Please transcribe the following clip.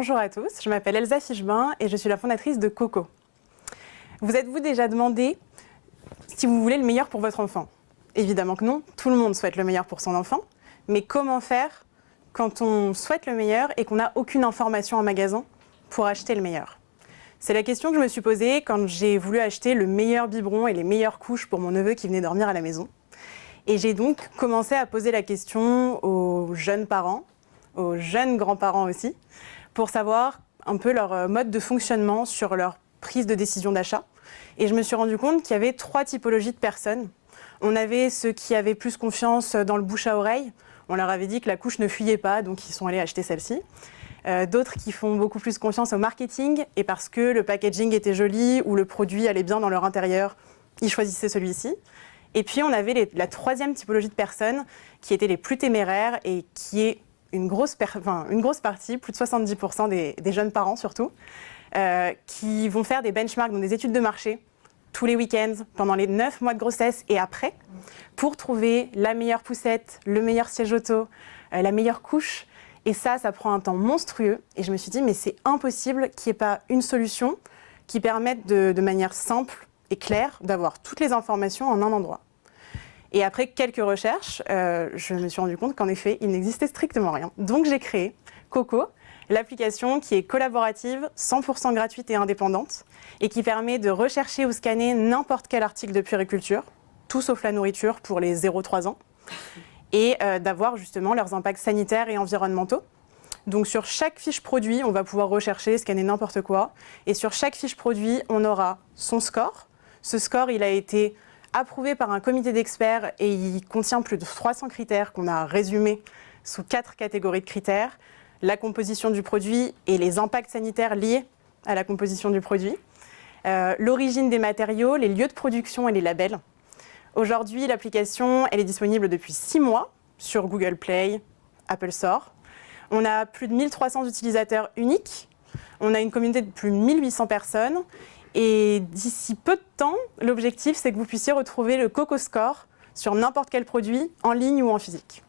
Bonjour à tous, je m'appelle Elsa Fichebin et je suis la fondatrice de Coco. Vous êtes-vous déjà demandé si vous voulez le meilleur pour votre enfant? Évidemment que non, tout le monde souhaite le meilleur pour son enfant, mais comment faire quand on souhaite le meilleur et qu'on n'a aucune information en magasin pour acheter le meilleur? C'est la question que je me suis posée quand j'ai voulu acheter le meilleur biberon et les meilleures couches pour mon neveu qui venait dormir à la maison. Et j'ai donc commencé à poser la question aux jeunes parents, aux jeunes grands-parents aussi, pour savoir un peu leur mode de fonctionnement sur leur prise de décision d'achat. Et je me suis rendu compte qu'il y avait 3 typologies de personnes. On avait ceux qui avaient plus confiance dans le bouche à oreille. On leur avait dit que la couche ne fuyait pas, donc ils sont allés acheter celle-ci. D'autres qui font beaucoup plus confiance au marketing, et parce que le packaging était joli ou le produit allait bien dans leur intérieur, ils choisissaient celui-ci. Et puis on avait la 3e typologie de personnes qui étaient les plus téméraires et qui est une grosse partie, plus de 70% des jeunes parents surtout, qui vont faire des benchmarks, donc des études de marché, tous les week-ends, pendant les 9 mois de grossesse et après, pour trouver la meilleure poussette, le meilleur siège auto, la meilleure couche. Et ça prend un temps monstrueux. Et je me suis dit, mais c'est impossible qu'il n'y ait pas une solution qui permette de manière simple et claire d'avoir toutes les informations en un endroit. Et après quelques recherches, je me suis rendu compte qu'en effet, il n'existait strictement rien. Donc j'ai créé Coco, l'application qui est collaborative, 100% gratuite et indépendante, et qui permet de rechercher ou scanner n'importe quel article de puériculture, tout sauf la nourriture pour les 0-3 ans, et d'avoir justement leurs impacts sanitaires et environnementaux. Donc sur chaque fiche produit, on va pouvoir rechercher, scanner n'importe quoi, et sur chaque fiche produit, on aura son score. Ce score, il a été approuvé par un comité d'experts et il contient plus de 300 critères qu'on a résumés sous 4 catégories de critères. La composition du produit et les impacts sanitaires liés à la composition du produit, l'origine des matériaux, les lieux de production et les labels. Aujourd'hui, l'application elle est disponible depuis 6 mois sur Google Play, Apple Store. On a plus de 1300 utilisateurs uniques. On a une communauté de plus de 1800 personnes. Et d'ici peu de temps, l'objectif, c'est que vous puissiez retrouver le Coco Score sur n'importe quel produit, en ligne ou en physique.